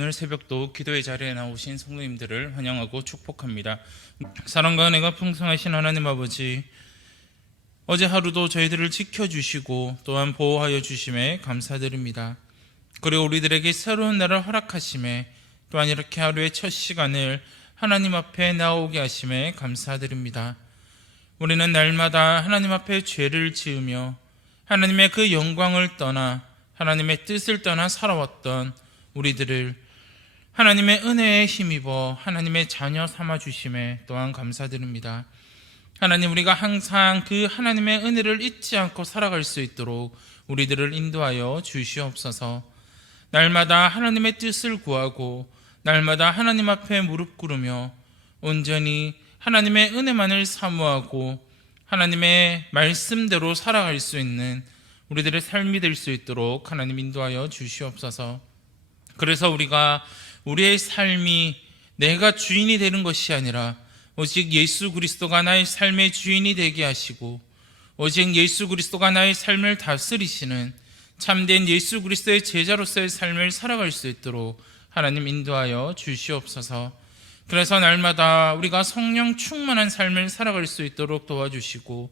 오늘 새벽도 기도의 자리에 나오신 성도님들을 환영하고 축복합니다. 사랑과 은혜가 풍성하신 하나님 아버지, 어제 하루도 저희들을 지켜주시고 또한 보호하여 주심에 감사드립니다. 그리고 우리들에게 새로운 날을 허락하심에 또한 이렇게 하루의 첫 시간을 하나님 앞에 나오게 하심에 감사드립니다. 우리는 날마다 하나님 앞에 죄를 지으며 하나님의 그 영광을 떠나 하나님의 뜻을 떠나 살아왔던 우리들을 하나님의 은혜에 힘입어 하나님의 자녀 삼아주심에 또한 감사드립니다. 하나님, 우리가 항상 그 하나님의 은혜를 잊지 않고 살아갈 수 있도록 우리들을 인도하여 주시옵소서. 날마다 하나님의 뜻을 구하고 날마다 하나님 앞에 무릎 꿇으며 온전히 하나님의 은혜만을 사모하고 하나님의 말씀대로 살아갈 수 있는 우리들의 삶이 될 수 있도록 하나님 인도하여 주시옵소서. 그래서 우리가 우리의 삶이 내가 주인이 되는 것이 아니라 오직 예수 그리스도가 나의 삶의 주인이 되게 하시고 오직 예수 그리스도가 나의 삶을 다스리시는 참된 예수 그리스도의 제자로서의 삶을 살아갈 수 있도록 하나님 인도하여 주시옵소서. 그래서 날마다 우리가 성령 충만한 삶을 살아갈 수 있도록 도와주시고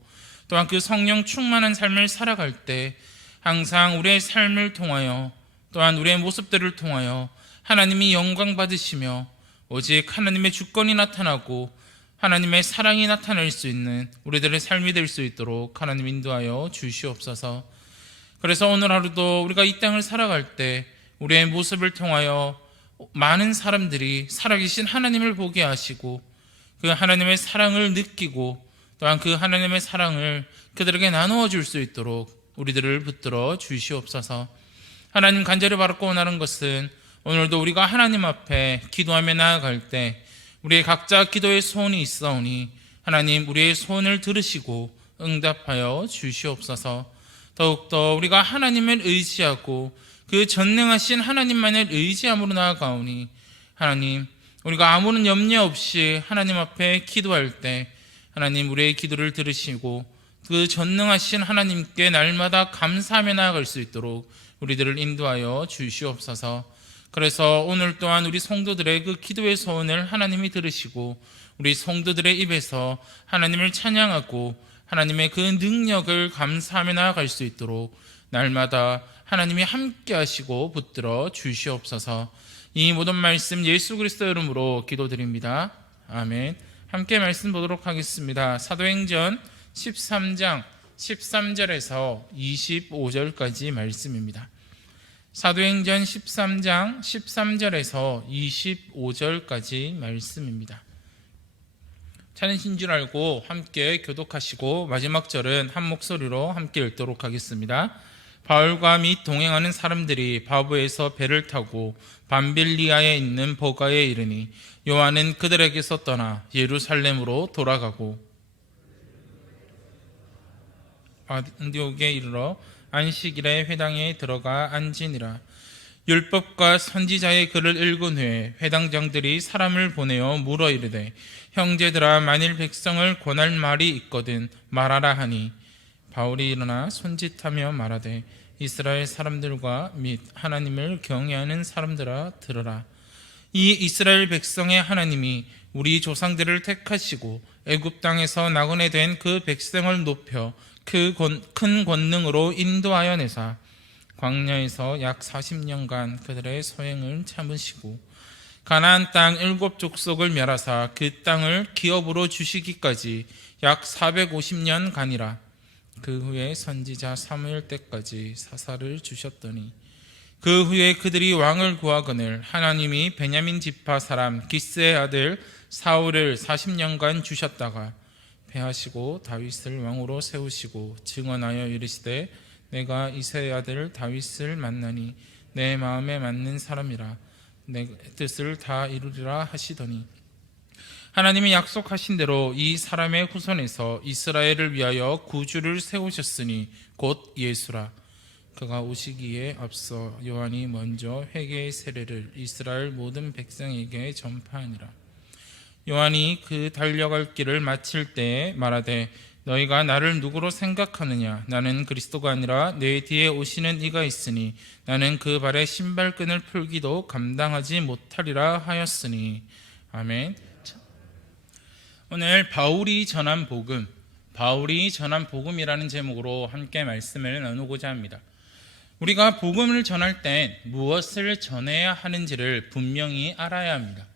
또한 그 성령 충만한 삶을 살아갈 때 항상 우리의 삶을 통하여 또한 우리의 모습들을 통하여 하나님이 영광 받으시며 오직 하나님의 주권이 나타나고 하나님의 사랑이 나타날 수 있는 우리들의 삶이 될 수 있도록 하나님 인도하여 주시옵소서. 그래서 오늘 하루도 우리가 이 땅을 살아갈 때 우리의 모습을 통하여 많은 사람들이 살아계신 하나님을 보게 하시고 그 하나님의 사랑을 느끼고 또한 그 하나님의 사랑을 그들에게 나누어 줄 수 있도록 우리들을 붙들어 주시옵소서. 하나님, 간절히 바라고 원하는 것은 오늘도 우리가 하나님 앞에 기도하며 나아갈 때 우리의 각자 기도의 소원이 있사오니 하나님, 우리의 소원을 들으시고 응답하여 주시옵소서. 더욱더 우리가 하나님을 의지하고 그 전능하신 하나님만을 의지함으로 나아가오니 하나님, 우리가 아무런 염려 없이 하나님 앞에 기도할 때 하나님, 우리의 기도를 들으시고 그 전능하신 하나님께 날마다 감사하며 나아갈 수 있도록 우리들을 인도하여 주시옵소서. 그래서 오늘 또한 우리 성도들의 그 기도의 소원을 하나님이 들으시고 우리 성도들의 입에서 하나님을 찬양하고 하나님의 그 능력을 감사하며 나아갈 수 있도록 날마다 하나님이 함께 하시고 붙들어 주시옵소서. 이 모든 말씀 예수 그리스도 이름으로 기도드립니다. 아멘. 함께 말씀 보도록 하겠습니다. 사도행전 13장 13절에서 25절까지 말씀입니다. 사도행전 13장 13절에서 25절까지 말씀입니다. 찬양신 줄 알고 함께 교독하시고 마지막 절은 한 목소리로 함께 읽도록 하겠습니다. 바울과 및 동행하는 사람들이 바보에서 배를 타고 밤빌리아에 있는 보가에 이르니 요한은 그들에게서 떠나 예루살렘으로 돌아가고 안디옥에 이르러 안식일에 회당에 들어가 앉으니라. 율법과 선지자의 글을 읽은 후에 회당장들이 사람을 보내어 물어 이르되 형제들아, 만일 백성을 권할 말이 있거든 말하라 하니 바울이 일어나 손짓하며 말하되 이스라엘 사람들과 및 하나님을 경외하는 사람들아 들으라. 이 이스라엘 백성의 하나님이 우리 조상들을 택하시고 애굽 땅에서 나그네 된 그 백성을 높여 큰 권능으로 인도하여 내사 광야에서 약 40년간 그들의 소행을 참으시고 가나안 땅 7족속을 멸하사 그 땅을 기업으로 주시기까지 약 450년간이라. 그 후에 선지자 사무엘 때까지 사사를 주셨더니 그 후에 그들이 왕을 구하거늘 하나님이 베냐민 지파 사람 기스의 아들 사울을 40년간 주셨다가 패하시고 다윗을 왕으로 세우시고 증언하여 이르시되 내가 이새의 아들 다윗을 만나니 내 마음에 맞는 사람이라 내 뜻을 다 이루리라 하시더니 하나님이 약속하신 대로 이 사람의 후손에서 이스라엘을 위하여 구주를 세우셨으니 곧 예수라. 그가 오시기에 앞서 요한이 먼저 회개의 세례를 이스라엘 모든 백성에게 전파하니라. 요한이 그 달려갈 길을 마칠 때에 말하되 너희가 나를 누구로 생각하느냐? 나는 그리스도가 아니라 내 뒤에 오시는 이가 있으니 나는 그 발에 신발끈을 풀기도 감당하지 못하리라 하였으니. 아멘. 오늘 바울이 전한 복음이라는 제목으로 함께 말씀을 나누고자 합니다. 우리가 복음을 전할 때 무엇을 전해야 하는지를 분명히 알아야 합니다.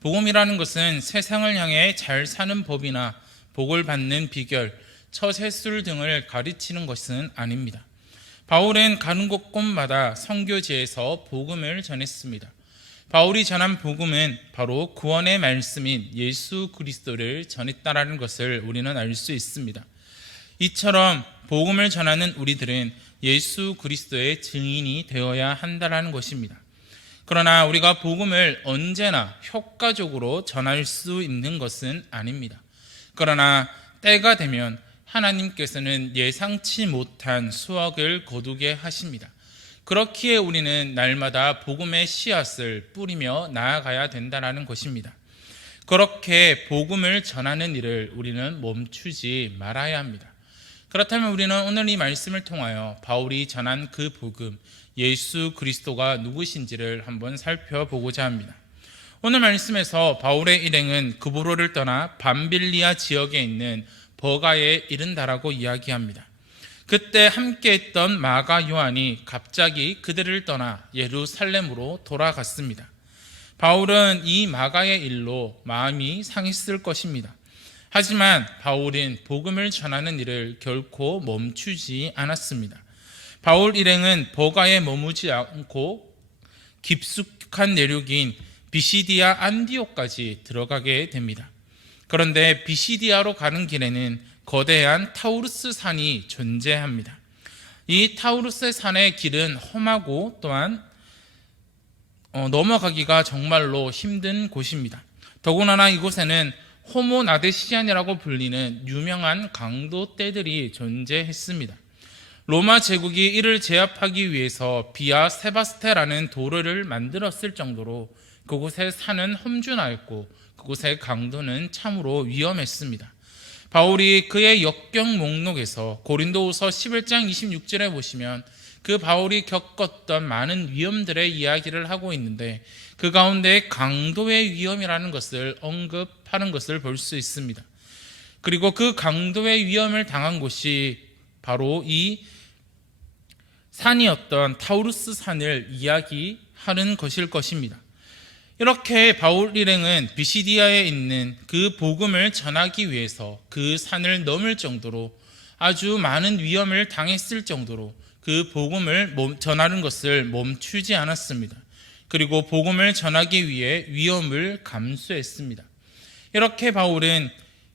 복음이라는 것은 세상을 향해 잘 사는 법이나 복을 받는 비결, 처세술 등을 가르치는 것은 아닙니다. 바울은 가는 곳곳마다 선교지에서 복음을 전했습니다. 바울이 전한 복음은 바로 구원의 말씀인 예수 그리스도를 전했다라는 것을 우리는 알 수 있습니다. 이처럼 복음을 전하는 우리들은 예수 그리스도의 증인이 되어야 한다는 것입니다. 그러나 우리가 복음을 언제나 효과적으로 전할 수 있는 것은 아닙니다. 그러나 때가 되면 하나님께서는 예상치 못한 수확을 거두게 하십니다. 그렇기에 우리는 날마다 복음의 씨앗을 뿌리며 나아가야 된다는 것입니다. 그렇게 복음을 전하는 일을 우리는 멈추지 말아야 합니다. 그렇다면 우리는 오늘 이 말씀을 통하여 바울이 전한 그 복음, 예수 그리스도가 누구신지를 한번 살펴보고자 합니다. 오늘 말씀에서 바울의 일행은 그브로를 떠나 밤빌리아 지역에 있는 버가에 이른다라고 이야기합니다. 그때 함께했던 마가 요한이 갑자기 그들을 떠나 예루살렘으로 돌아갔습니다. 바울은 이 마가의 일로 마음이 상했을 것입니다. 하지만 바울은 복음을 전하는 일을 결코 멈추지 않았습니다. 바울 일행은 버가에 머무지 않고 깊숙한 내륙인 비시디아 안디옥까지 들어가게 됩니다. 그런데 비시디아로 가는 길에는 거대한 타우루스 산이 존재합니다. 이 타우루스 산의 길은 험하고 또한 넘어가기가 정말로 힘든 곳입니다. 더구나 이곳에는 호모나데시안이라고 불리는 유명한 강도떼들이 존재했습니다. 로마 제국이 이를 제압하기 위해서 비아 세바스테라는 도로를 만들었을 정도로 그곳에 산은 험준하였고 그곳의 강도는 참으로 위험했습니다. 바울이 그의 역경 목록에서 고린도후서 11장 26절에 보시면 그 바울이 겪었던 많은 위험들의 이야기를 하고 있는데 그 가운데 강도의 위험이라는 것을 언급하는 것을 볼 수 있습니다. 그리고 그 강도의 위험을 당한 곳이 바로 이 산이었던 타우루스 산을 이야기하는 것일 것입니다. 이렇게 바울 일행은 비시디아에 있는 그 복음을 전하기 위해서 그 산을 넘을 정도로 아주 많은 위험을 당했을 정도로 그 복음을 전하는 것을 멈추지 않았습니다. 그리고 복음을 전하기 위해 위험을 감수했습니다. 이렇게 바울은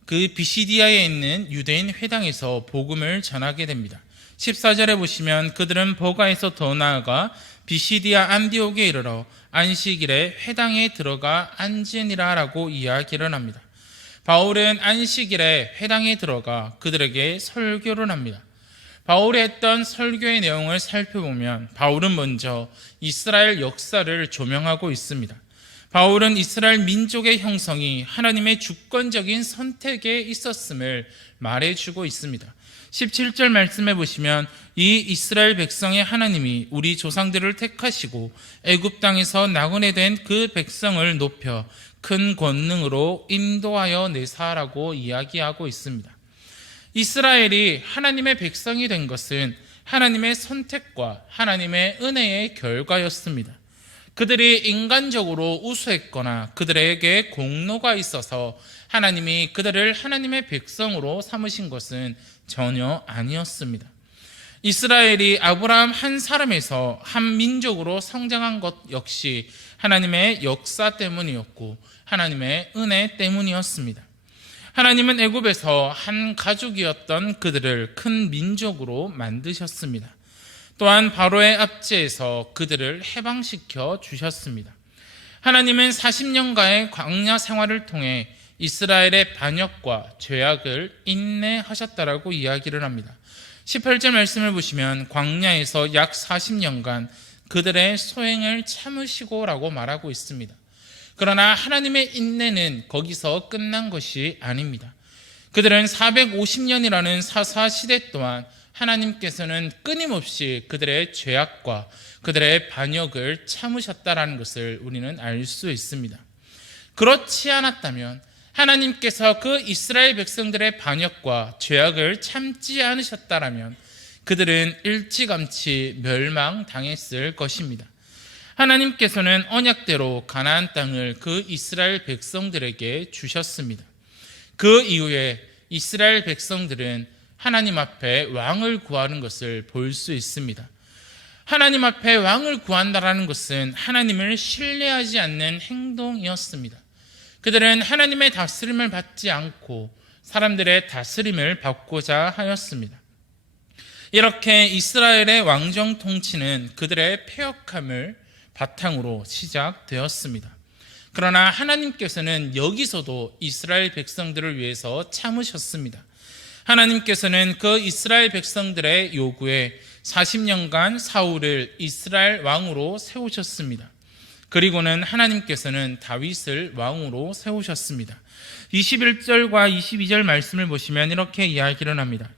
그 비시디아에 있는 유대인 회당에서 복음을 전하게 됩니다. 14절에 보시면 그들은 버가에서 더 나아가 비시디아 안디옥에 이르러 안식일에 회당에 들어가 앉으니라 라고 이야기를 합니다. 바울은 안식일에 회당에 들어가 그들에게 설교를 합니다. 바울이 했던 설교의 내용을 살펴보면 바울은 먼저 이스라엘 역사를 조명하고 있습니다. 바울은 이스라엘 민족의 형성이 하나님의 주권적인 선택에 있었음을 말해주고 있습니다. 17절 말씀해 보시면 이 이스라엘 백성의 하나님이 우리 조상들을 택하시고 애굽 땅에서 나그네된 그 백성을 높여 큰 권능으로 인도하여 내사라고 이야기하고 있습니다. 이스라엘이 하나님의 백성이 된 것은 하나님의 선택과 하나님의 은혜의 결과였습니다. 그들이 인간적으로 우수했거나 그들에게 공로가 있어서 하나님이 그들을 하나님의 백성으로 삼으신 것은 전혀 아니었습니다. 이스라엘이 아브라함 한 사람에서 한 민족으로 성장한 것 역시 하나님의 역사 때문이었고 하나님의 은혜 때문이었습니다. 하나님은 애굽에서 한 가족이었던 그들을 큰 민족으로 만드셨습니다. 또한 바로의 압제에서 그들을 해방시켜 주셨습니다. 하나님은 40년간의 광야 생활을 통해 이스라엘의 반역과 죄악을 인내하셨다라고 이야기를 합니다. 18절 말씀을 보시면 광야에서 약 40년간 그들의 소행을 참으시고라고 말하고 있습니다. 그러나 하나님의 인내는 거기서 끝난 것이 아닙니다. 그들은 450년이라는 사사 시대 동안 하나님께서는 끊임없이 그들의 죄악과 그들의 반역을 참으셨다라는 것을 우리는 알 수 있습니다. 그렇지 않았다면 하나님께서 그 이스라엘 백성들의 반역과 죄악을 참지 않으셨다라면 그들은 일찌감치 멸망당했을 것입니다. 하나님께서는 언약대로 가나안 땅을 그 이스라엘 백성들에게 주셨습니다. 그 이후에 이스라엘 백성들은 하나님 앞에 왕을 구하는 것을 볼 수 있습니다. 하나님 앞에 왕을 구한다라는 것은 하나님을 신뢰하지 않는 행동이었습니다. 그들은 하나님의 다스림을 받지 않고 사람들의 다스림을 받고자 하였습니다. 이렇게 이스라엘의 왕정 통치는 그들의 패역함을 바탕으로 시작되었습니다. 그러나 하나님께서는 여기서도 이스라엘 백성들을 위해서 참으셨습니다. 하나님께서는 그 이스라엘 백성들의 요구에 40년간 사울을 이스라엘 왕으로 세우셨습니다. 그리고는 하나님께서는 다윗을 왕으로 세우셨습니다. 21절과 22절 말씀을 보시면 이렇게 이야기를 합니다.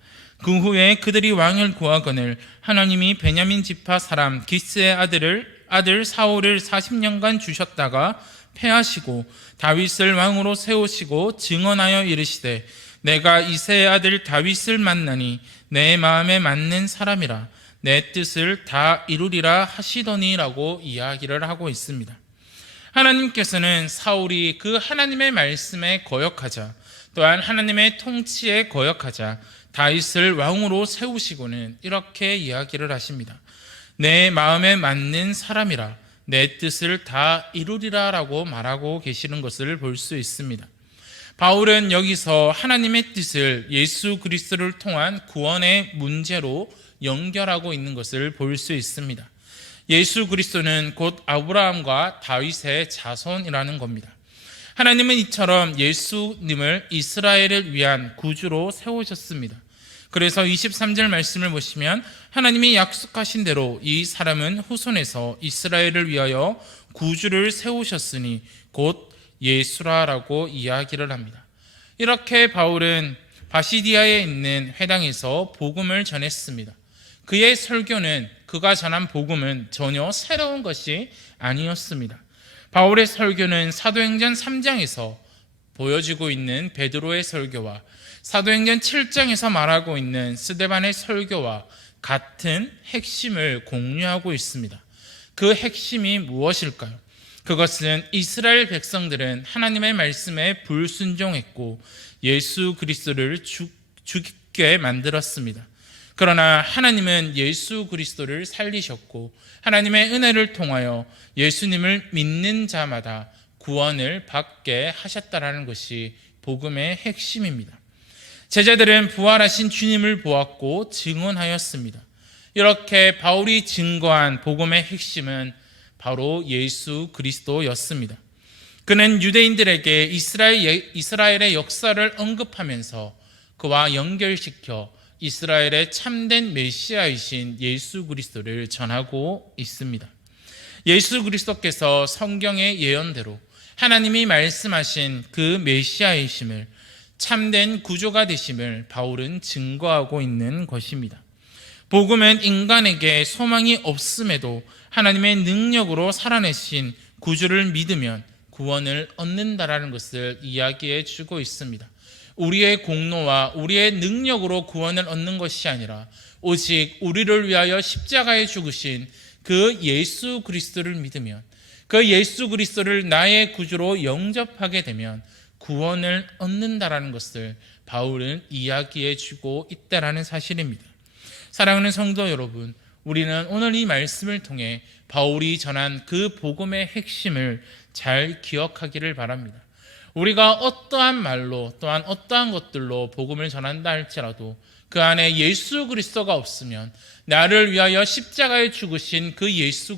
그 후에 그들이 왕을 구하거늘 하나님이 베냐민 지파 사람 기스의 아들 사울을 40년간 주셨다가 패하시고 다윗을 왕으로 세우시고 증언하여 이르시되 내가 이새의 아들 다윗을 만나니 내 마음에 맞는 사람이라 내 뜻을 다 이루리라 하시더니라고 이야기를 하고 있습니다. 하나님께서는 사울이 그 하나님의 말씀에 거역하자 또한 하나님의 통치에 거역하자 다윗을 왕으로 세우시고는 이렇게 이야기를 하십니다. 내 마음에 맞는 사람이라 내 뜻을 다 이루리라 라고 말하고 계시는 것을 볼 수 있습니다. 바울은 여기서 하나님의 뜻을 예수 그리스도를 통한 구원의 문제로 연결하고 있는 것을 볼 수 있습니다. 예수 그리스도는 곧 아브라함과 다윗의 자손이라는 겁니다. 하나님은 이처럼 예수님을 이스라엘을 위한 구주로 세우셨습니다. 그래서 23절 말씀을 보시면 하나님이 약속하신 대로 이 사람은 후손에서 이스라엘을 위하여 구주를 세우셨으니 곧 예수라라고 이야기를 합니다. 이렇게 바울은 바시디아에 있는 회당에서 복음을 전했습니다. 그의 설교는 그가 전한 복음은 전혀 새로운 것이 아니었습니다. 바울의 설교는 사도행전 3장에서 보여지고 있는 베드로의 설교와 사도행전 7장에서 말하고 있는 스데반의 설교와 같은 핵심을 공유하고 있습니다. 그 핵심이 무엇일까요? 그것은 이스라엘 백성들은 하나님의 말씀에 불순종했고 예수 그리스도를 죽게 만들었습니다. 그러나 하나님은 예수 그리스도를 살리셨고 하나님의 은혜를 통하여 예수님을 믿는 자마다 구원을 받게 하셨다라는 것이 복음의 핵심입니다. 제자들은 부활하신 주님을 보았고 증언하였습니다. 이렇게 바울이 증거한 복음의 핵심은 바로 예수 그리스도였습니다. 그는 유대인들에게 이스라엘의 역사를 언급하면서 그와 연결시켜 이스라엘의 참된 메시아이신 예수 그리스도를 전하고 있습니다. 예수 그리스도께서 성경의 예언대로 하나님이 말씀하신 그 메시아이심을 참된 구조가 되심을 바울은 증거하고 있는 것입니다. 복음은 인간에게 소망이 없음에도 하나님의 능력으로 살아내신 구주를 믿으면 구원을 얻는다라는 것을 이야기해 주고 있습니다. 우리의 공로와 우리의 능력으로 구원을 얻는 것이 아니라 오직 우리를 위하여 십자가에 죽으신 그 예수 그리스도를 믿으면 그 예수 그리스도를 나의 구주로 영접하게 되면 구원을 얻는다라는 것을 바울은 이야기해 주고 있다라는 사실입니다. 사랑하는 성도 여러분, 우리는 오늘 이 말씀을 통해 바울이 전한 그 복음의 핵심을 잘 기억하기를 바랍니다. 우리가 어떠한 말로 또한 어떠한 것들로 복음을 전한다 할지라도 그 안에 예수 그리스도가 없으면 나를 위하여 십자가에 죽으신 그 예수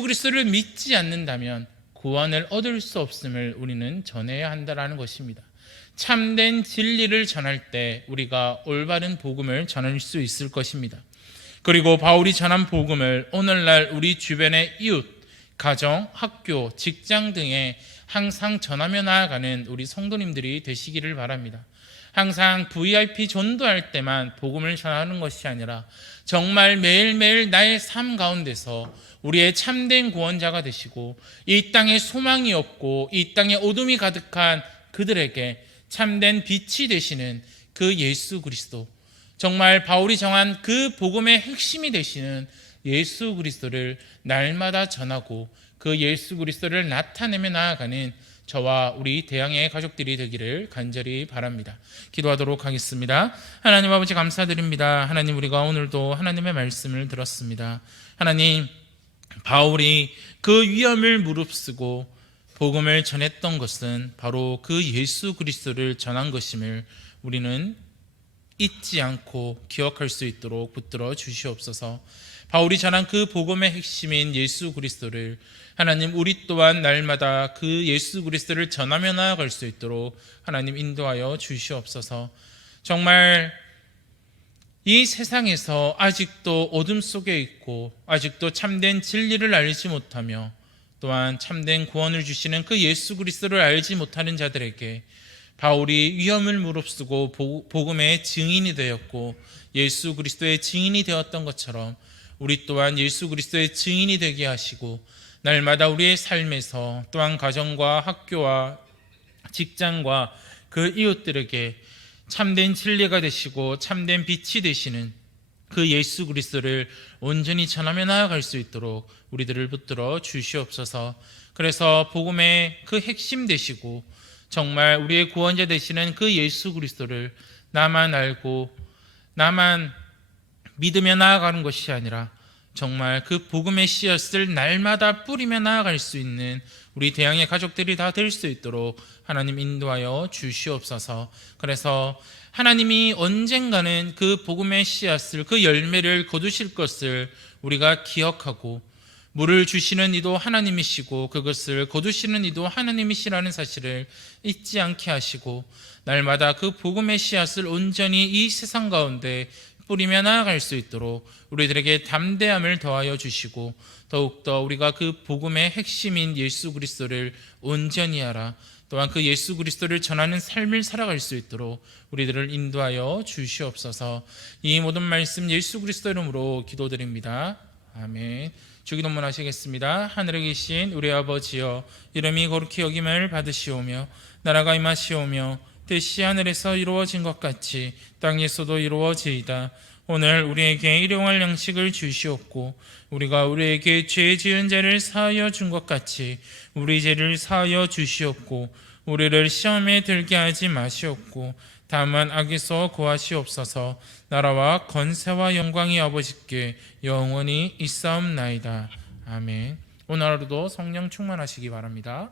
그리스도를 믿지 않는다면 구원을 얻을 수 없음을 우리는 전해야 한다는 것입니다. 참된 진리를 전할 때 우리가 올바른 복음을 전할 수 있을 것입니다. 그리고 바울이 전한 복음을 오늘날 우리 주변의 이웃, 가정, 학교, 직장 등에 항상 전하며 나아가는 우리 성도님들이 되시기를 바랍니다. 항상 VIP 전도할 때만 복음을 전하는 것이 아니라 정말 매일매일 나의 삶 가운데서 우리의 참된 구원자가 되시고 이 땅에 소망이 없고 이 땅에 어둠이 가득한 그들에게 참된 빛이 되시는 그 예수 그리스도, 정말 바울이 정한 그 복음의 핵심이 되시는 예수 그리스도를 날마다 전하고 그 예수 그리스도를 나타내며 나아가는 저와 우리 대양의 가족들이 되기를 간절히 바랍니다. 기도하도록 하겠습니다. 하나님 아버지 감사드립니다. 하나님, 우리가 오늘도 하나님의 말씀을 들었습니다. 하나님, 바울이 그 위험을 무릅쓰고 복음을 전했던 것은 바로 그 예수 그리스도를 전한 것임을 우리는 잊지 않고 기억할 수 있도록 붙들어 주시옵소서. 바울이 전한 그 복음의 핵심인 예수 그리스도를 하나님, 우리 또한 날마다 그 예수 그리스도를 전하며 나아갈 수 있도록 하나님 인도하여 주시옵소서. 정말 이 세상에서 아직도 어둠 속에 있고 아직도 참된 진리를 알지 못하며 또한 참된 구원을 주시는 그 예수 그리스도를 알지 못하는 자들에게 바울이 위험을 무릅쓰고 복음의 증인이 되었고 예수 그리스도의 증인이 되었던 것처럼 우리 또한 예수 그리스도의 증인이 되게 하시고 날마다 우리의 삶에서 또한 가정과 학교와 직장과 그 이웃들에게 참된 진리가 되시고 참된 빛이 되시는 그 예수 그리스도를 온전히 전하며 나아갈 수 있도록 우리들을 붙들어 주시옵소서. 그래서 복음의 그 핵심 되시고 정말 우리의 구원자 되시는 그 예수 그리스도를 나만 알고 나만 믿으며 나아가는 것이 아니라 정말 그 복음의 씨앗을 날마다 뿌리며 나아갈 수 있는 우리 대양의 가족들이 다 될 수 있도록 하나님 인도하여 주시옵소서. 그래서 하나님이 언젠가는 그 복음의 씨앗을, 그 열매를 거두실 것을 우리가 기억하고 물을 주시는 이도 하나님이시고 그것을 거두시는 이도 하나님이시라는 사실을 잊지 않게 하시고 날마다 그 복음의 씨앗을 온전히 이 세상 가운데 뿌리며 나아갈 수 있도록 우리들에게 담대함을 더하여 주시고 더욱더 우리가 그 복음의 핵심인 예수 그리스도를 온전히 알아 또한 그 예수 그리스도를 전하는 삶을 살아갈 수 있도록 우리들을 인도하여 주시옵소서. 이 모든 말씀 예수 그리스도 이름으로 기도드립니다. 아멘. 주기도문 하시겠습니다. 하늘에 계신 우리 아버지여, 이름이 거룩히 여김을 받으시오며 나라가 임하시오며 뜻이 하늘에서 이루어진 것 같이 땅에서도 이루어지이다. 오늘 우리에게 일용할 양식을 주시옵고 우리가 우리에게 죄 지은 자를 사하여 준 것 같이 우리 죄를 사하여 주시옵고 우리를 시험에 들게 하지 마시옵고 다만 악에서 구하시옵소서. 나라와 권세와 영광이 아버지께 영원히 있사옵나이다. 아멘. 오늘 하루도 성령 충만하시기 바랍니다.